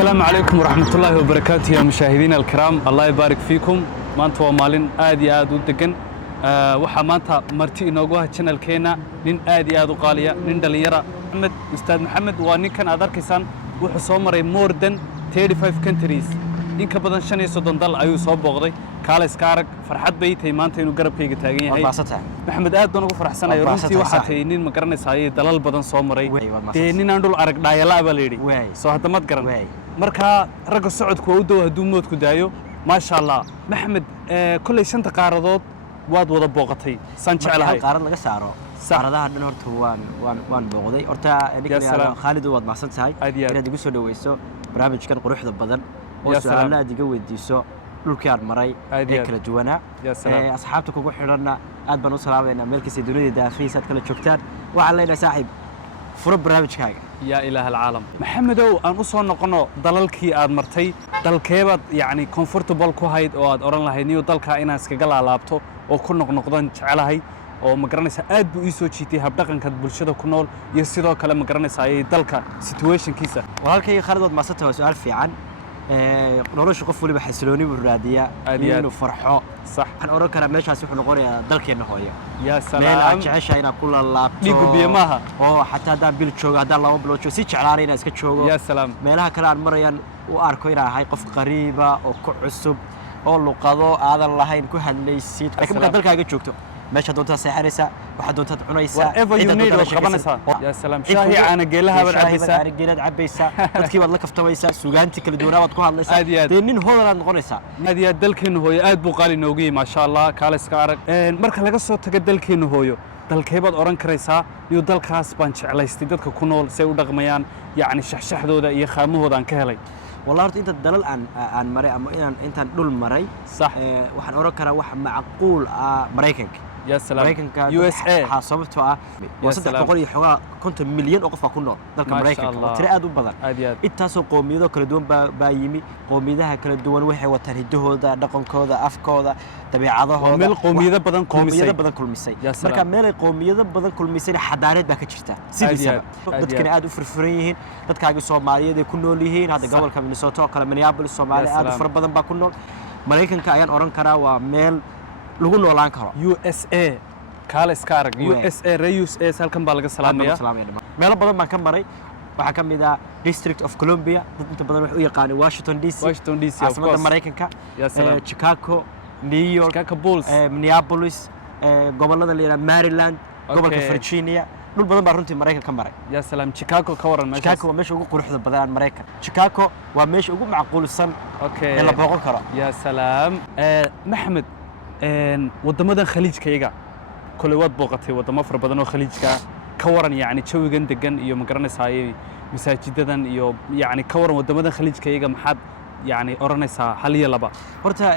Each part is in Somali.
السلام عليكم ورحمة الله وبركاته يا مشاهدينا الكرام. الله يبارك فيكم. maanta waa maalin aad iyo aad u degan. waxa maanta marti inoogu ah channelkeena nin aad iyo aad u qaaliya, nin dhalinyara Maxamed Ustaad Maxamed waa ninkan aad arkaysaan wuxuu soo maray more than 35 countries. in ka badan 35 dal ayuu soo booqday. kaale iska arag farxad bay tahay maanta inuu garabkayga taagan yahay. Maxamed aad baan ugu faraxsanahay runtii waxa tahay nin ma garanaysaa dalal badan soo maray. nin aan dhul arag dhaayala baa la yiri. soo hadda mad garan. marka ragga socodku waa u dhow haduu moodku daayo. ما شاء الله محمد كل شنت قاردود واد ودا بوقتي سان جعلهاي قارد laga saaro qaaradaha dhan horta waan booqday horta aniga Khalid waad maasantahay inaad igu soo dhaweyso barnaamijkan quruxda badan oo su'aalaha aad iga weydiiso dhulkii aan maray ee kala duwana asxaabta kugu xidhanna aad baan u salaameynaa meel kasta dunida daafiisa aad kala joogtaan waxaan leenahay saaxiib furo barnaamijkaaga يا إله العالم محمد أن أصلا نقولنا دلالكي آد مرتي دل كيبات يعني comfortable كوهيد أو آد أوران لهاي نيو دل كائنا سكجلا لابتو أو كنا نقدان على هاي أو مقرنة آد بيسو شيء هبدأ كان بولشة كنول يصيروا كلام مقرنة هاي دل كا situation كيسة وهالكي خالد ما صرت سؤال في عن نورش قفولي بحسلوني بالرادية إنه فرحة صح أنا أوران كلام ماشي هسيح نقولي دل كي نهاية يا سلام مين عايش هنا كل اللابتو ليكو بيماها أو حتى دا بيلتشو هذا الله بلوتشو سيتش على ناس كتشو يا سلام ميلها كلام مريان وأركوينا هاي قف قريبة أو كعصب أو لقضاء هذا الله هاي نكون هالليسيت لكن بدل كاجي تشوكتو ماشي دونتها سحرسة واحد دونتها عنيسة whatever you need وقبنسها يا سلام شاهي عنا جيلها بالعبيسة عنا جيلها عبيسة تذكي والله كفتويسة سوغانتي كل دونا وتكون هالليسة تنين هو لا نقولسها هذه الدلك إنه هو يأد بقالي نوجي ما شاء الله كالس كارك مركز لقى صوت تقدلك إنه هو دلك هبض أوران كريسا يودل كاس بانش على استدادك كونول سيو دغميان يعني شح دودا يخامه دان كهلي والله أنت الدلال عن مري أما أنت دول مري صح وحن أوراك واحد معقول مريكنك يا سلام يو اس اي حاسبتها وصدق تقولي حوا كنت مليون أقف كنا ذلك مريكنك ترى أدو بدل إتاسو قوميدا كل دون بايمي قوميدها كل دون وحي وتنهده دا دقن كودا أف كودا تبعضها ميل قوميدا بدن كل مسي مركا ميل قوميدا بدن كل مسي حضارات باك جرتا سيدي سبب dadkan aad u firfiran yihiin dadkaaga Soomaaliyeed ee ku nool yihiin hada gobolka Minnesota kala Minneapolis Soomaaliya aad u far badan baa ku nool Mareykanka ayaan oran karaa waa meel lagu noolaan karo USA kaale iska arag USA USA halkan baa laga salaamaya meel badan baan ka maray waxa kamid ah District of Columbia dad inta badan wax u yaqaan Washington DC asmada Mareykanka Chicago New York Bulls Minneapolis gobolada la yiraahdo Maryland gobolka Virginia dul badan baa runtii Mareykanka ka maray يا سلام Chicago ka waran meesha Chicago waa meesha ugu quruxda badan Mareykan Chicago waa meesha ugu macquulsan ee la booqan karo يا سلام محمد wadamadan khaliijkayga kule wad booqatay wadamo far badan oo khaliijka ka waran yani jawigan degan iyo ma garanaysaa masaajidadan iyo yani ka waran wadamadan khaliijkayga maxad يعني أورانيسا حاليا لبا. horta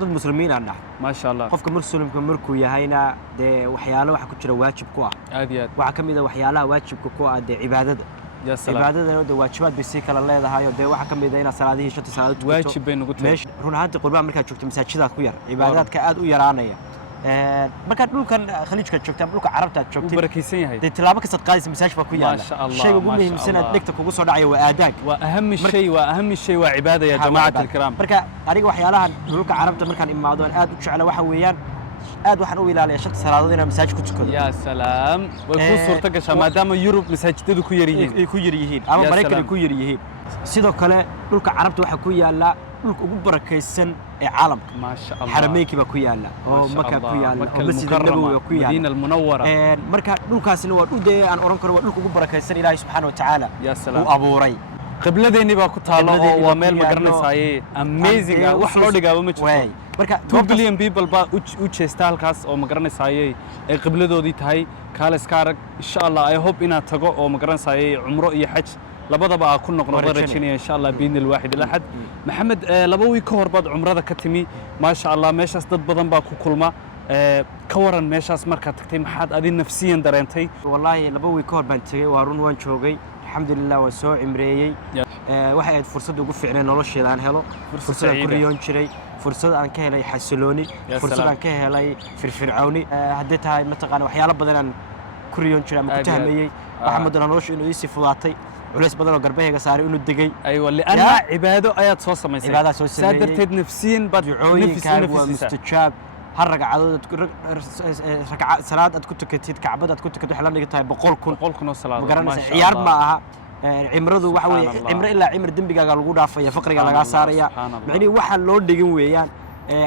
dad muslimiin aan dhahay ما شاء الله. qofka muslimka markuu yahayna de waxyaalo waxa ku jira waajib ku ah. aad iyo aad. waxa kamid ah waxyaalaha waajibka ku ah de cibaadada. يا سلام. cibaadada de waajibaad bay si kala leedahay oo de waxa kamid ah in salaadihii shanta salaad tukato. waajib bay nagu tahay. run ahaantii qurbaan markaad joogto masaajidaad ku yar cibaadadka aad u yaraanaya. markaad dhulkan khaliijka joogtaa dhulka carabta aad joogtay barakeysan yahay de tilaabo kasta qaadaysa masaaj baa ku yaala shayga ugu muhiimsan aad dhigta kugu soo dhacay waa aadaag waa aham shay waa cibaada ya jamaacada الكرام marka aniga waxyaalahan dhulka carabta markaan imaado aan aad u jecel waxa weeyaan aad waxaan u ilaaliyaa shanta salaadood inaan masaaj ku tukado يا سلام way ku suurta gashaa maadaama Yurub masaajidadu ku yar yihiin ama Mareykan ku yar yihiin sidoo kale dhulka carabta waxa ku yaala dhulka ugu barakeysan ee caalamka ما شاء الله xarameeyki ba ku yaala oo Makka ku yaala oo Masjid Nabawi ku yaala Madiina al-Munawwara marka dhulkaasina waa dhul de aan oran karo waa dhulka ugu barakeysan Ilaahay subhanahu wa ta'ala يا سلام uu abuuray qibladeeni baa ku taalo oo waa meel ma garanaysaa amazing ah wax loo dhigaabo ma jirto marka 2 billion people baa u jeesta halkaas oo ma garanaysaa ay qibladoodii tahay kaale iska arag insha Allah I hope inaad tago oo ma garanaysaa umro iyo xaj labadaba aa ku noqdo rajinaya insha Allah biidna الواحد الأحد maxamed laba week ka hor baad umrada ka timi ma sha Allah meeshaas dad badan baa ku kulma ka waran meeshaas marka tagtay maxaad adin nafsiyan dareentay wallahi laba week ka hor baan tagay waa run waan joogay alxamdulillah waan soo cimreeyay waxay aad fursad ugu fiicnay nolosheeda aan helo fursad aan ku riyoon jiray fursad aan ka helay xasilooni fursad aan ka helay firfircooni haddii tahay mataqaan waxyaalo badan aan ku riyoon jiray ama ku tahmayay waxaan noloshu inuu ii si fudaatay culays badan oo garbahayga saaray inuu degay aywa li'anna cibaado ayaad soo samaysay cibaadaha soo sameeyay saadarteed nafsiyan bad ducooyinkaagu waa mustajaab har ragcadood salaad aad ku tukatid kacbad aad ku tukatid waxay la dhigan tahay 100,000 oo salaad magaranaysa ciyaar ma aha cimradu waxa weeye cimro ilaa cimr dembigaaga lagu dhaafaya faqriga laga saaraya macni waxa loo dhigin weeyaan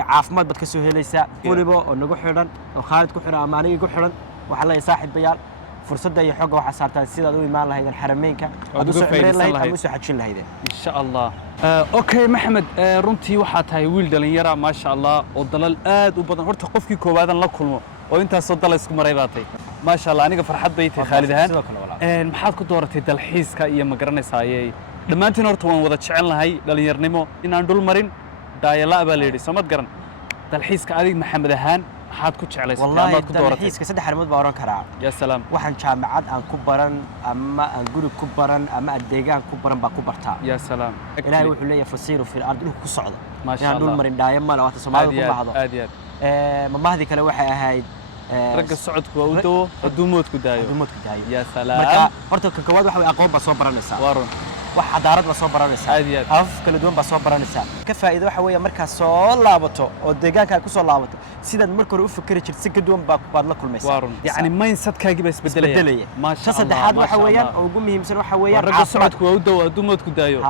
caafimaad bad ka soo helaysa waliba oo nagu xidhan oo Khalid ku xidhan ama aniga ku xidhan waxa la saaxiibayaal fursadda iyo xogga waxa saartaan sidaad u imaan lahaydeen xarameynka oo u soo xireen lahayd ama soo xajin lahaydeen insha Allah okay Maxamed runtii waxa tahay wiil dhalinyaro ma sha Allah oo dalal aad u badan horta qofkii koobaadan la kulmo oo intaas soo dal isku maray baatay ma sha Allah aniga farxad bay tahay Khalid ahaan maxaad ku dooratay dalxiiska iyo ma garanaysaayay dhamaantiin horta waan wada jecel lahay dhalinyarnimo inaan dhul marin daayala baa leeyahay samad garan dalxiiska adig Maxamed ahaan maxaad ku jeclaysay ama ku dooratay dalxiiska saddex arrimood baa oran karaa ya salaam waxaan jaamacad aan ku baran ama aan guri ku baran ama deegaan ku baran baa ku bartaa ya salaam ilaahay wuxuu leeyahay fasiiru fil ard inuu ku socdo ma sha Allah dhul marin daayama la wata Soomaalidu ku bahdo aad mamahdi kale waxay ahayd ragga socodku waa u dawo aduumoodku daayo ya salaam marka horta ka koowaad waxa way aqoon ba soo baranaysaa warun wax xadaarad ba soo baranaysaa af kala duwan ba soo baranaysaa ka faa'iido waxa weeye marka soo laabato oo deegaanka ku soo laabato sidaad marka hore u fikiri jirtay si ka duwan baad la kulmaysaa yani mindset-kaagi baa isbedelaya ma sha Allah saddexaad waxa weeyaan oo ugu muhiimsan waxa weeyaan ragga socodku waa u dawo aduumoodku daayo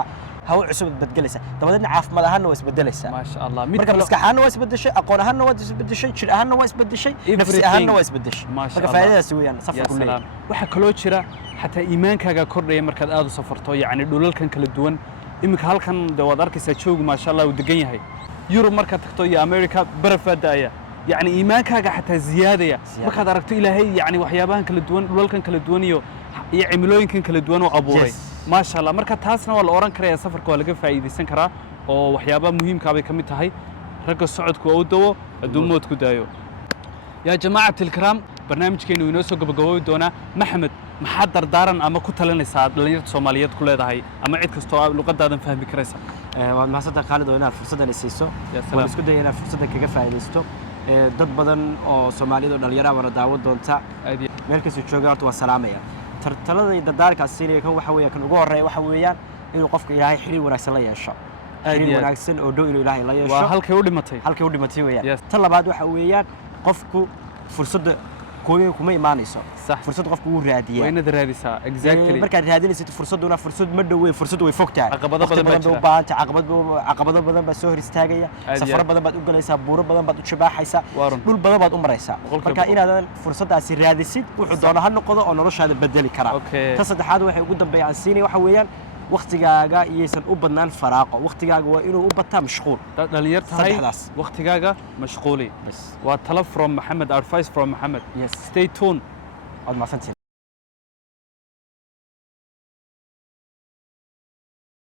hawo cusub bedgelaysa dabadeedna caafimaad ahaana waa isbedelaysa ma sha Allah marka maskax ahaana waa isbedeshay aqoon ahaana waa isbedeshay jir ahaana waa isbedeshay nafsi ahaana waa isbedeshay marka faa'iidadaas weeyaan safarku leeyahay waxa kaloo jira xataa iimaankaaga kordhaya markaad aad u safarto yani dhulalkan kala duwan iminka halkan waad arkaysaa joogu ma sha Allah uu degan yahay Yurub markaad tagto iyo America barafaa daaya يعني إيمانك حتى زيادة ما كان ركتو إلى هي يعني وحيابان كل دوان ولكن كل دوانيو يعملون يمكن كل دوان وأبوري ما شاء الله مركز تاسنا ولا أوران كريه سفر كوالك فايدة سنكرا وحيابان مهم كابي كمية هاي ركز صعد كوودو الدموت كدايو يا جماعة الكرام برنامج كينو ينوسو قبقوي دونا محمد محضر دارن أما كتلنا سعد ليرت سوماليات كلها هاي أما عيد كستوعب لقد هذا فهم بكريسة ما صدق خالد وهنا فرصة نسيسو يا سلام بس كده هنا فرصة كيف فايدستو dad badan oo Soomaaliyeed oo dhalinyaro ah daawad doonta meel kasta jooga horta waa salaamaya tartalada iyo dadaalkaas siinaya kan waxa weeyaan kan ugu horeeya waxa weeyaan inuu qofka Ilaahay xiriir wanaagsan la yeesho xiriir wanaagsan oo dhow inuu Ilaahay la yeesho waa halkay u dhimatay weeyaan tan labaad waxa weeyaan qofku fursadda kuma imaanayso fursad qofku uu raadiyaa wayna raadisaa exactly marka raadinaysid fursaduna fursad ma dhaweey fursad way fogtahay caqabado badan u baahanta caqabado badan ba soo hor istaagaya safar badan baad u galaysaa buuro badan baad u jabaaxaysaa dhul badan baad u maraysaa marka inaad fursadaasi raadisid wuxuu doona ha noqdo oo noloshaada bedeli kara ta saddexaad waxay ugu dambeeyaan siinay waxa weeyaan waqtigaaga iyaysan u badnaan faraaqo waqtigaaga waa inuu u bataa mashquul dhalinyar tahay waqtigaaga mashquuli waa talo from Maxamed advice from Maxamed stay tuned ad ma santiin